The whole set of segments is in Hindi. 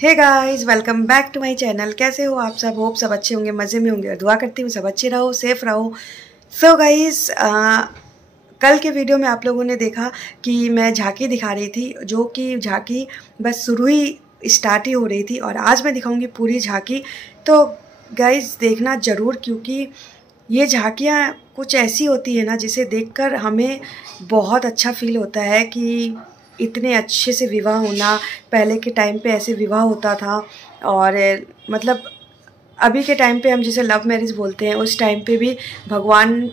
Hey guys, welcome back to my channel. कैसे हो आप सब? होप सब अच्छे होंगे, मज़े में होंगे और दुआ करती हूँ सब अच्छे रहो, सेफ़ रहो। सो गाइस, कल के वीडियो में आप लोगों ने देखा कि मैं झांकी दिखा रही थी, जो कि झांकी बस शुरू ही स्टार्ट ही हो रही थी और आज मैं दिखाऊंगी पूरी झांकी। तो गाइस देखना ज़रूर, क्योंकि ये झांकियाँ कुछ ऐसी होती है ना जिसे देखकर हमें बहुत अच्छा फील होता है कि इतने अच्छे से विवाह होना। पहले के टाइम पे ऐसे विवाह होता था और मतलब अभी के टाइम पे हम जिसे लव मैरिज बोलते हैं, उस टाइम पे भी भगवान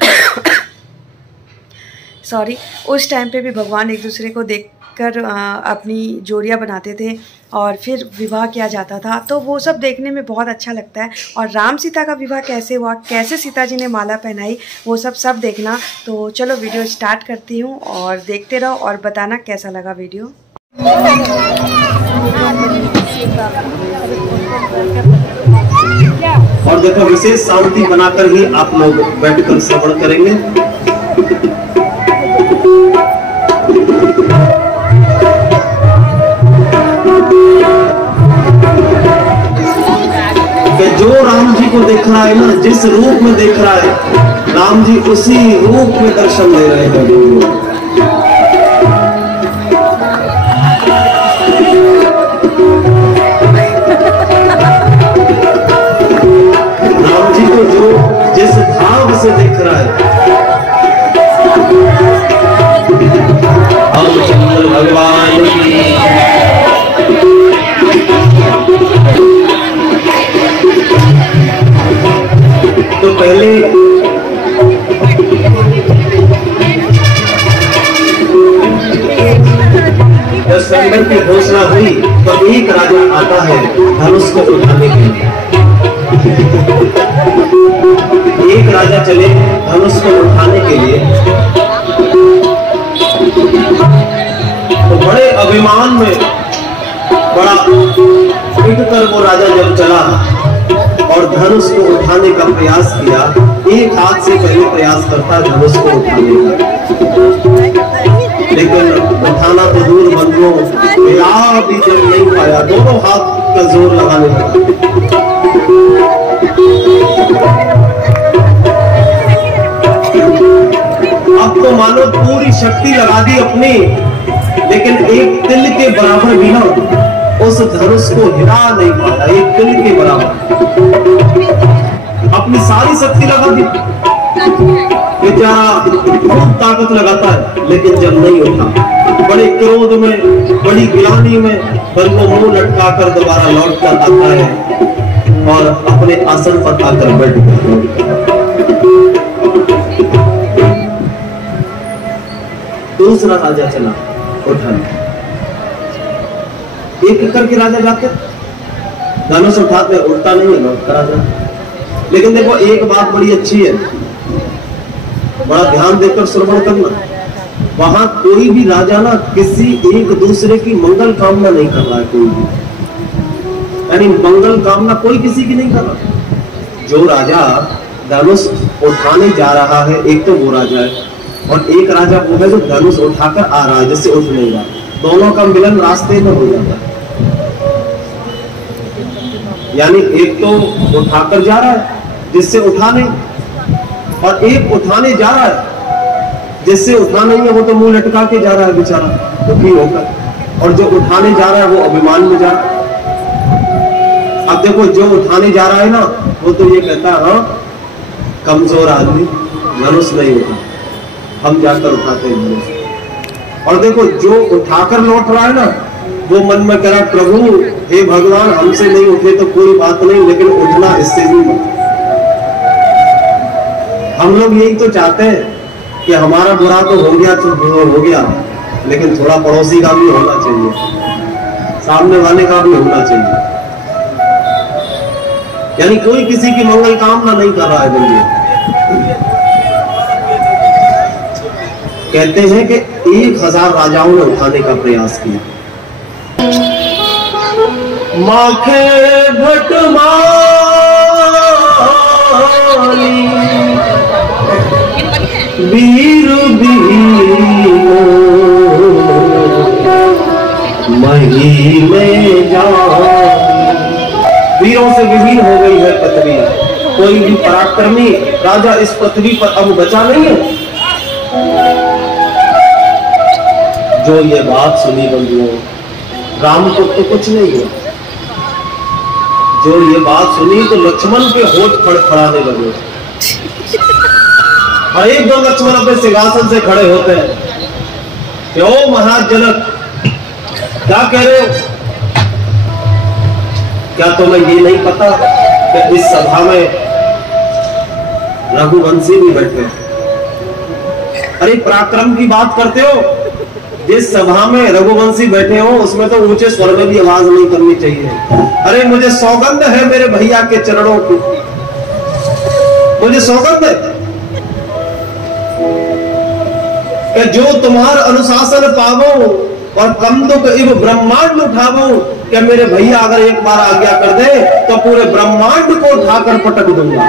उस टाइम पे भी भगवान एक दूसरे को देखकर अपनी जोड़ियाँ बनाते थे और फिर विवाह किया जाता था। तो वो सब देखने में बहुत अच्छा लगता है। और राम सीता का विवाह कैसे हुआ, कैसे सीता जी ने माला पहनाई, वो सब देखना। तो चलो वीडियो स्टार्ट करती हूँ और देखते रहो और बताना कैसा लगा वीडियो। और देखो, विशेष शांति बनाकर ही आप लोग बैठकर श्रवण करेंगे। कि जो राम जी को देख रहा है ना, जिस रूप में देख रहा है, राम जी उसी रूप में दर्शन दे रहे हैं। राम जी को जो जिस भाव से देख रहा है, रामचंद्र भगवान तो पहले जब स्वयंवर की घोषणा हुई तो एक राजा आता है धनुष को उठाने के लिए। एक राजा चले धनुष को उठाने के लिए, तो बड़े अभिमान में बड़ा पिट कर वो राजा जब चला और धनुष को उठाने का प्रयास किया, एक हाथ से पहले प्रयास करता धनुष को उठाने का, लेकिन उठाना तो दूर बंधुओं, मिला भी जब नहीं पाया, दोनों हाथ का जोर लगाने लगा। अब तो मानो पूरी शक्ति लगा दी अपनी, लेकिन एक तिल के बराबर भी ना उस धनुष को हिला नहीं पाया। एक तिल के बराबर अपनी सारी शक्ति लगा दी, बेचारा बहुत ताकत लगाता है, लेकिन जब नहीं उठा, बड़े क्रोध में, बड़ी गिलानी में पर वो मुंह लटका कर दोबारा लौट कर आता है और अपने आसन पर आकर बैठ गया। दूसरा राजा चला उठाने, एक करके राजा जाते, धनुष उठाते, उल्टा नहीं है, लौट कर आ जाते। लेकिन देखो एक बात बड़ी अच्छी है, बड़ा ध्यान देकर श्रवण करना। वहां कोई भी राजा ना किसी एक दूसरे की मंगल कामना नहीं कर रहा है, कोई भी, यानी मंगल कामना कोई किसी की नहीं कर रहा। जो राजा धनुष उठाने जा रहा है, एक तो वो राजा है और एक राजा वो है जो धनुष उठाकर आ रहा है, जिससे उठ नहीं रहा। दोनों का मिलन रास्ते में हो जाता है। यानी एक तो उठाकर जा रहा है जिससे उठा नहीं, और एक उठाने जा रहा है जिससे उठा नहीं है, वो तो मुंह लटका के जा रहा है बेचारा दुखी होकर, और जो उठाने जा रहा है वो अभिमान में जा रहा है। अब देखो, जो उठाने जा रहा है ना, वो तो ये कहता है हाँ कमजोर आदमी, धनुष नहीं उठा, हम जाकर उठाते हैं धनुष। और देखो जो उठाकर लौट रहा है ना, वो मन में कह रहा प्रभु हे भगवान, हमसे नहीं उठे तो कोई बात नहीं, लेकिन उठना इससे भी मत। हम लोग यही तो चाहते हैं कि हमारा बुरा तो हो गया तो हो गया, लेकिन थोड़ा पड़ोसी का भी होना चाहिए, सामने वाले का भी होना चाहिए। यानी कोई किसी की मंगल कामना नहीं कर रहा है दुनिया। कहते हैं कि 1000 राजाओं ने उठाने का प्रयास किया। माखे भटमाली वीर बीनो मही में जा वीरों से विहीन हो गई है पृथ्वी, कोई भी पराक्रमी राजा इस पृथ्वी पर अब बचा नहीं है। जो ये बात सुनी बंधुओं, राम को तो कुछ नहीं है। जो ये बात सुनी तो लक्ष्मण के होठ फड़फड़ाने लगे, और एक दो लक्ष्मण अपने सिंहासन से खड़े होते हैं कि ओ महाराज जनक, क्या कह रहे हो? क्या तुम्हें ये नहीं पता कि इस सभा में रघुवंशी भी बैठे? अरे पराक्रम की बात करते हो, जिस सभा में रघुवंशी बैठे हो उसमें तो ऊंचे स्वर में भी आवाज नहीं करनी चाहिए। अरे मुझे सौगंध है मेरे भैया के चरणों की, मुझे सौगंध है कि जो तुम्हार अनुशासन पावो और कम दुख इव ब्रह्मांड उठावो, क्या मेरे भैया अगर एक बार आज्ञा कर दे तो पूरे ब्रह्मांड को उठाकर पटक दूंगा।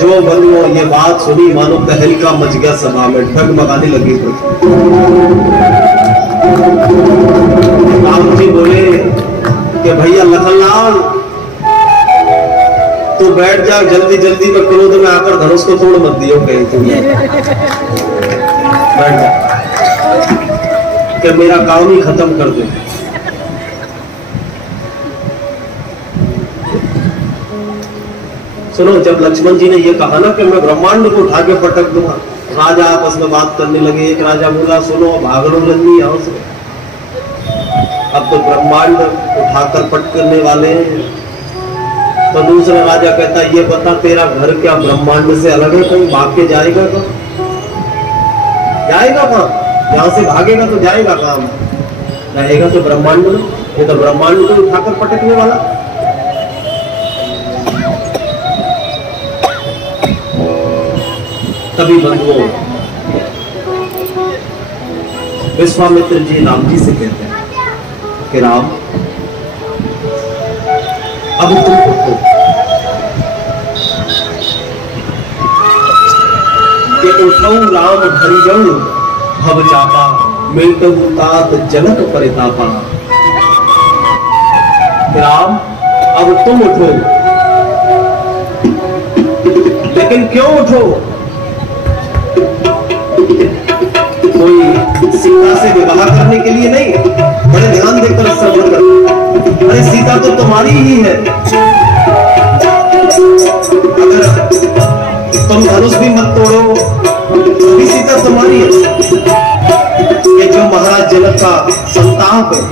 जो बंधुओं ये बात सुनी मानो तहलका मच गया सभा में, डगमगाने लगी। राम जी बोले कि भैया लखनलाल तू बैठ जा, जल्दी जल्दी में क्रोध में आकर धनुष को तोड़ मत दियो कहीं तुम, बैठ जा कि मेरा काम ही खत्म कर दे। सुनो, जब लक्ष्मण जी ने ये कहा ना कि मैं ब्रह्मांड को उठा के पटक दूंगा, राजा आपस में बात करने लगे। एक राजा बोला सुनो भाग लो जल्दी यहाँ से, अब तो ब्रह्मांड उठाकर पटकने वाले हैं। तो दूसरा राजा कहता ये बता तेरा घर क्या ब्रह्मांड से अलग है? कहीं भाग के जाएगा तो जाएगा कहाँ? यहाँ से भागेगा तो जाएगा कहाँ? रहेगा तो ब्रह्मांड में, ये तो ब्रह्मांड को उठाकर पटकने वाला। तभी बंधुओं विश्वामित्र जी राम जी से कहते हैं कि राम अब तुम उठो, कि उठो राम हरिजन भव चापा, मिलतु तात जनक परितापा। राम अब तुम उठो, लेकिन क्यों उठो? कोई सीता से विवाह करने के लिए नहीं, बड़े ध्यान देकर श्रवण करो। अरे सीता तो तुम्हारी ही है, अगर तुम धनुष भी मत तोड़ो भी सीता तुम्हारी है। ये जो महाराज जनक का संताप है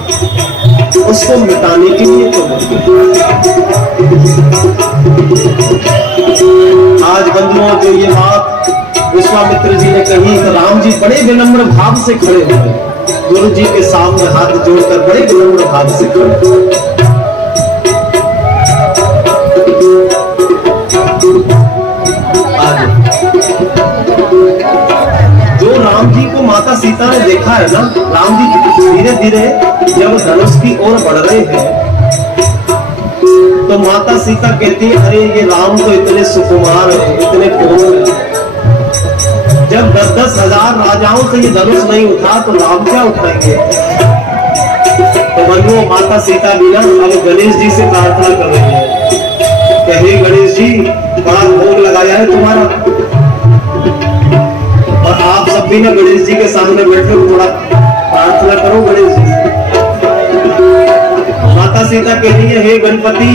उसको मिटाने के लिए तो आज बंधुओं जो ये बात विश्वामित्र जी ने कही तो राम जी बड़े विनम्र भाव से खड़े हुए, गुरु जी के सामने हाथ जोड़कर बड़े विनम्र भाव से खड़े। जो राम जी को माता सीता ने देखा है ना, राम जी धीरे धीरे जब धनुष की ओर बढ़ रहे हैं तो माता सीता कहती है अरे ये राम तो इतने सुकुमार है, इतने कोमल है। जब 10-10 हजार राजाओं से ये धनुष नहीं उठा तो राम क्या उठाएंगे? तो बंधुओं माता सीता भी ना अब गणेश जी से प्रार्थना कर रही है कि हे गणेश जी बड़ा भोग लगाया है तुम्हारा, और आप सब भी ना गणेश जी के सामने बैठे हो, थोड़ा प्रार्थना करो गणेश जी से। माता सीता कहती है हे गणपति,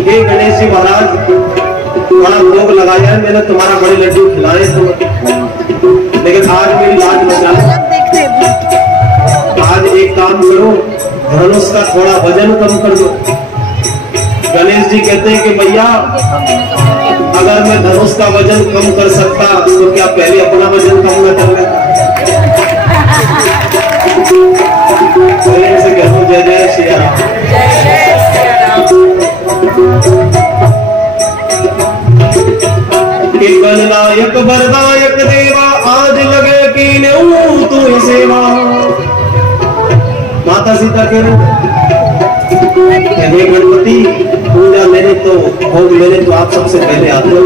हे गणेश जी महाराज बड़ा भोग लगाया है मैंने, तुम्हारा बड़े लड्डू खिलाए तुम, लेकिन आज मेरी लाज बचा। आज एक काम करो, धनुष का थोड़ा वजन कम कर दो। गणेश जी कहते हैं कि भैया अगर मैं धनुष का वजन कम कर सकता तो क्या पहले अपना वजन कम न कर लेता? से कहो जय जय श्री राम। गणनायक वरदायक देवा आज लगे कीन तू सेवा। माता सीता कह रहे गणपति पूजा लेने तो भोग लेने तो आप सबसे पहले आते हो।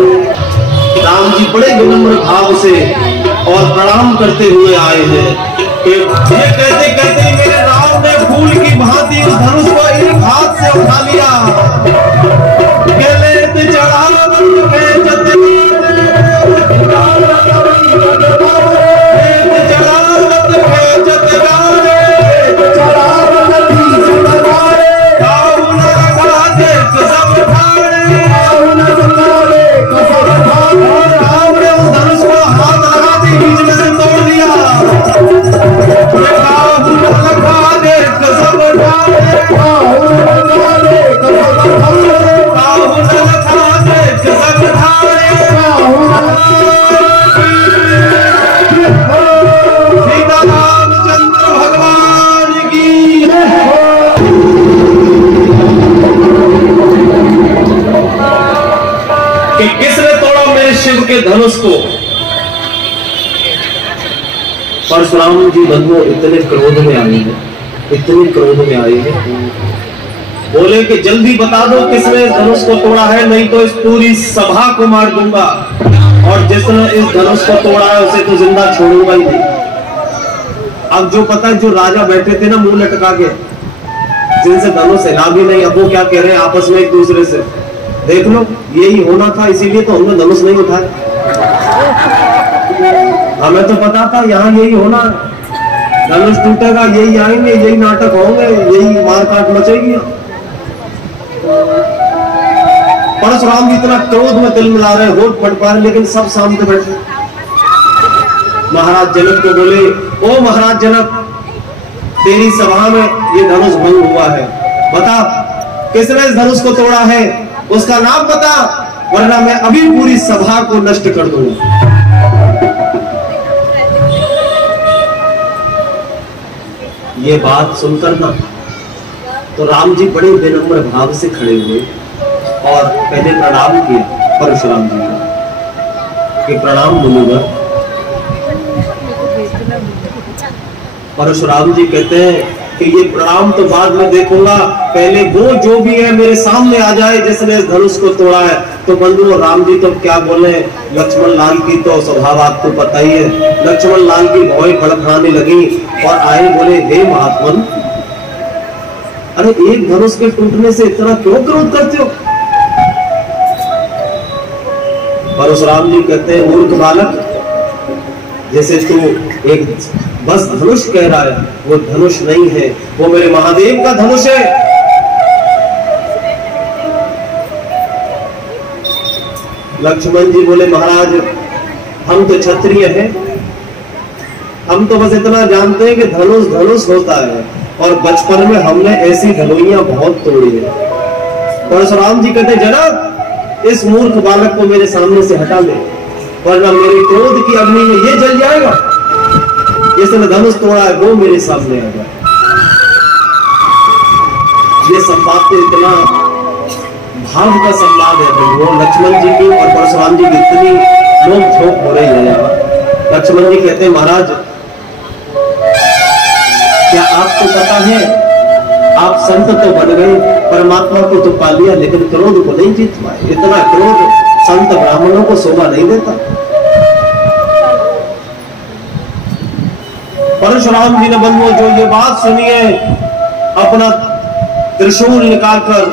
राम जी बड़े विनम्र भाव से और प्रणाम करते हुए आए हैं। ये कहते कहते मेरे राम ने फूल की भांति उस धनुष को एक हाथ से उठा लिया। गले चढ़ावत के के धनुष को। परशुराम जी बंधुओं इतने क्रोध में आए हैं, इतने क्रोध में आए हैं, बोले कि जल्दी बता दो किसने धनुष को तोड़ा है, नहीं तो इस पूरी सभा को मार दूंगा, और जिसने इस धनुष को तोड़ा है उसे तो जिंदा छोड़ूंगा ही नहीं। अब जो पता है, जो राजा बैठे थे ना मुंह लटका के, जिनसे धनुष हिला भी नहीं, अब वो क्या कह रहे हैं आपस में एक दूसरे से, देख लो यही होना था, इसीलिए तो हमने धनुष नहीं उठाया, हमें तो पता था यहाँ यही होना, धनुष टूटेगा, यही आएंगे, यही नाटक होंगे, यही मारकाट मचेगी। परशुराम जी इतना क्रोध में तिल मिला रहे, होठ फट पा रहे, लेकिन सब सामने बैठे। महाराज जनक को बोले, ओ महाराज जनक, तेरी सभा में ये धनुष भंग हुआ है, बता किसने इस धनुष को तोड़ा है, उसका नाम बता, वरना मैं अभी पूरी सभा को नष्ट कर दूंगा। ये बात सुनकर ना तो राम जी बड़े विनम्र भाव से खड़े हुए और पहले प्रणाम किया परशुराम जी को कि प्रणाम मुनिवर। परशुराम जी कहते हैं कि ये प्रणाम तो बाद में देखूंगा, पहले वो जो भी है मेरे सामने आ जाए जिसने इस धनुष को तोड़ा है। तो बंधु राम जी तो क्या बोले, लक्ष्मण लाल की तो स्वभाव आपको पता ही है, लक्ष्मण लाल की भौएं फड़फड़ाने लगी और आए, बोले हे महात्मन, अरे एक धनुष के टूटने से इतना क्यों क्रोध करते हो। परशुराम जी कहते हैं, मूर्ख बालक, जैसे तू एक बस धनुष कह रहा है, वो धनुष नहीं है, वो मेरे महादेव का धनुष है। लक्ष्मण जी बोले, महाराज हम तो क्षत्रिय हैं, हम तो बस इतना जानते हैं कि धनुष धनुष होता है, और बचपन में हमने ऐसी धनुइयां बहुत तोड़ी है। परशुराम जी कहते, जनक इस मूर्ख बालक को मेरे सामने से हटा ले, वरना मेरे क्रोध की अग्नि में ये जल जाएगा। जिसने धनुष तोड़ा है वो मेरे सामने आ जाए। ये संवाद तो इतना भाव का संवाद है, वो लक्ष्मण जी की और परशुराम जी की इतनी नोक झोंक हो रही है यहाँ। लक्ष्मण जी कहते हैं, महाराज क्या आपको पता है, आप संत तो बन गए, परमात्मा को तो पा लिया, लेकिन क्रोध को नहीं जीत पाए। इतना क्रोध संत ब्राह्मणों को शोभा नहीं देता। परशुराम जी ने बंधुओं जो ये बात सुनी है, अपना त्रिशूल निकालकर,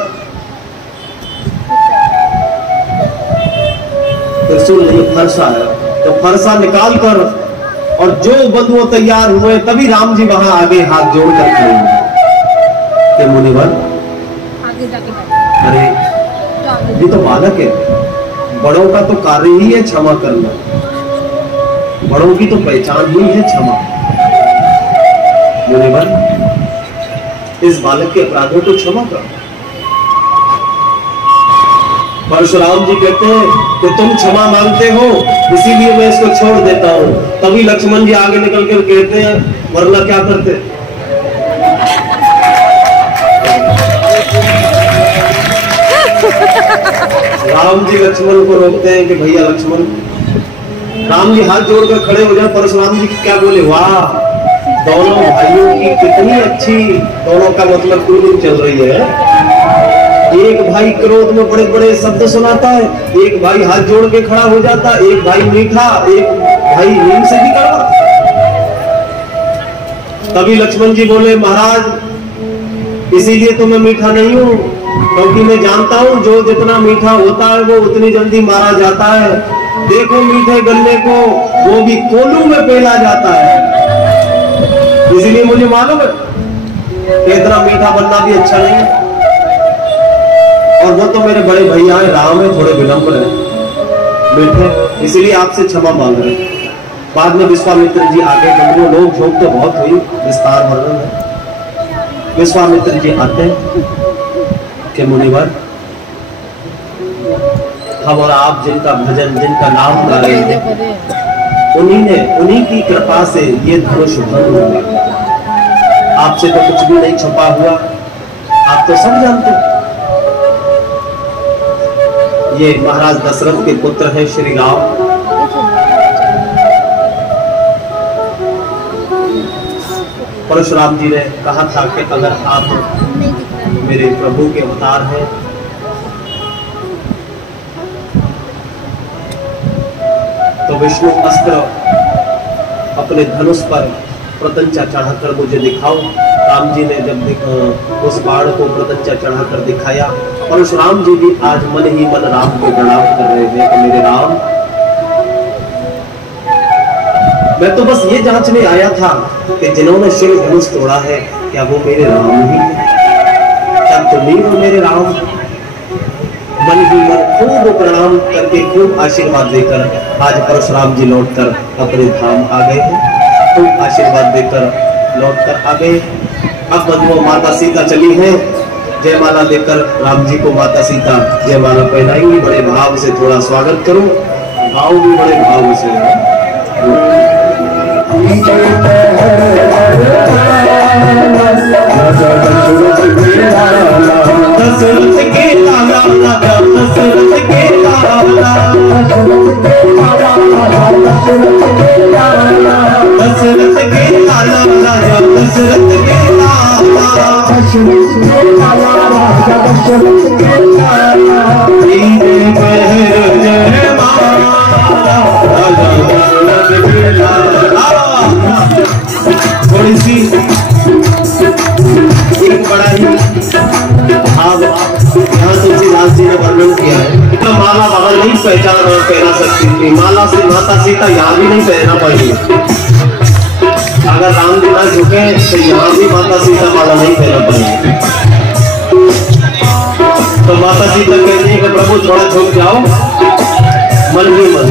त्रिशूल नहीं फरसा है, तो फरसा निकालकर, और जो बंधुओं तैयार हुए, तभी राम जी वहां आगे हाथ जोड़कर खड़े हुए कि मुनिवर, अरे ये तो बालक है, बड़ों का तो कार्य ही है क्षमा करना, बड़ों की तो पहचान ही है क्षमा। मुनिवर इस बालक के अपराधों को क्षमा कर। परशुराम जी कहते हैं कि तुम क्षमा मांगते हो, इसीलिए मैं इसको छोड़ देता हूं। तभी लक्ष्मण जी आगे निकल कर कहते हैं, वरना क्या करते। राम जी लक्ष्मण को रोकते हैं कि भैया लक्ष्मण, राम जी हाथ जोड़कर खड़े हो जाए। परशुराम जी क्या बोले, वाह दोनों भाइयों की कितनी अच्छी, दोनों का मतलब फीलिंग चल रही है। एक भाई क्रोध में बड़े बड़े शब्द सुनाता है, एक भाई हाथ जोड़ के खड़ा हो जाता है, एक भाई मीठा, एक भाई नीम से भी कड़वा। तभी लक्ष्मण जी बोले, महाराज इसीलिए तो मैं मीठा नहीं हूँ, क्योंकि मैं जानता हूँ जो जितना मीठा होता है वो उतनी जल्दी मारा जाता है। देखो मीठे गन्ने को वो भी कोलू में पेला जाता है। इसलिए मुझे मालूम है कि इतना मीठा बनना भी अच्छा नहीं है। और वो तो मेरे बड़े भैया है, राम है, थोड़े विलंब है मीठे, इसीलिए आपसे क्षमा मांग रहे हैं। बाद में विश्वामित्र जी आगे बढ़े, लोग झोंक तो बहुत हुई, विस्तार वर्णन है। विश्वामित्र जी आते हैं कि मुनिवर, हम और आप जिनका भजन, जिनका नाम गा रहे हैं, उन्हीं की कृपा से ये धनुष भंग हो गया। आपसे तो कुछ भी नहीं छुपा हुआ, आप तो सब जानते हैं। ये महाराज दशरथ के पुत्र हैं श्री राम। परशुराम जी ने कहा था कि अगर आप मेरे प्रभु के अवतार हैं तो विष्णु अस्त्र अपने धनुष पर प्रत्यंचा चढ़ाकर मुझे दिखाओ। राम जी ने जब उस बाण को प्रत्यंचा चढ़ाकर दिखाया, परशुराम जी भी आज मन ही मन राम को प्रणाम कर रहे हैं कि मेरे राम, मैं तो बस ये जांचने आया था कि जिन्होंने शिव धनुष तोड़ा है क्या वो मेरे राम ही है, क्या तुम ही हो मेरे राम। मन ही मन खूब प्रणाम करके, खूब आशीर्वाद देकर आज परशुराम जी लौटकर अपने धाम आ गए हैं। खूब आशीर्वाद देकर लौटकर आ गए। अब बदलो माता सीता चली है, जयमाला देकर राम जी को माता सीता जयमाला पहनाएंगी। बड़े भाव से थोड़ा स्वागत करो, भाव भी बड़े भाव से। दशरथ के लाला राजा, दशरथ के लाला, दशरथ के लाला राजा, दशरथ के थोड़ी सी एक बड़ा ही भाव यहाँ तुलसीदास जी ने वर्णन किया है। तो माला बाहर नहीं पहचान और पहना सकती थी, माला से माता सीता यहाँ भी नहीं पहना पाएगी। अगर राम जी ना झुके तो यहाँ भी माता सीता माला नहीं पहना पाएगी। तो माता सीता कहती है कि प्रभु थोड़ा झुक जाओ, मन ही मन।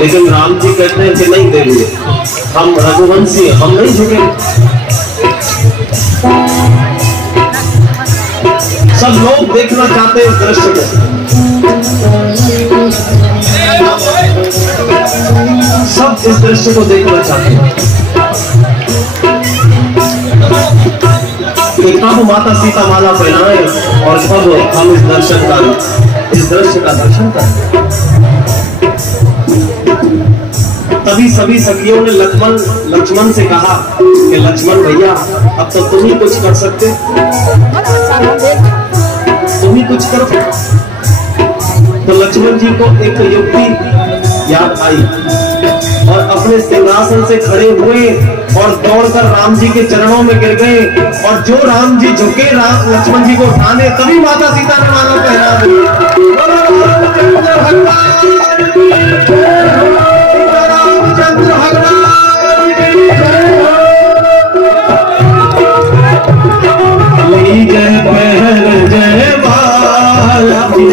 लेकिन राम जी कहते हैं कि नहीं देंगे, हम रघुवंशी, हम नहीं झुकेंगे। सब लोग देखना चाहते हैं इस दृश्य को, सब इस दृश्य को देखना चाहते हैं कि कब माता सीता माला पहनाए और कब हम इस दृश्य का दर्शन करें। तभी सभी सखियों ने लक्ष्मण से कहा कि लक्ष्मण भैया, अब तो तुम ही कुछ कर सकते, तुम ही कुछ करो। तो लक्ष्मण जी को एक युक्ति याद आई और अपने सिंहासन से खड़े हुए और दौड़कर राम जी के चरणों में गिर गए। और जो राम जी झुके लक्ष्मण जी को उठाने, तभी माता सीता ने माला पहना दी।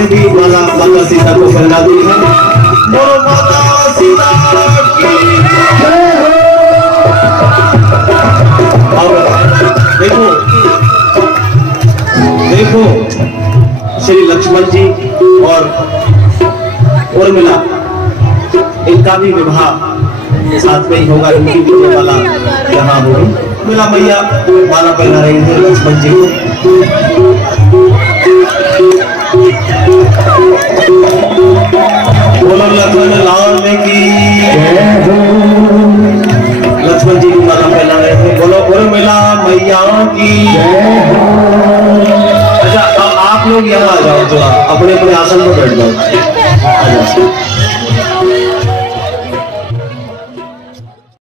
भी माला माता सीता को पहना दी है। बोलो माता सीता की जय हो। देखो देखो श्री लक्ष्मण जी और उर्मिला, इनका भी विवाह साथ में ही होगा, इनकी भी जयमाला यहाँ होगी। उर्मिला मैया माला पहना रही है लक्ष्मण जी को। बोलो लक्ष्मण लाल की जय हो। लक्ष्मण जी की माला पहना रहे थे। बोलो उर्मिला मैया की जय हो। अच्छा, अब आप लोग यहाँ आ जाओ, जो अपने अपने आसन पर बैठ जाओ।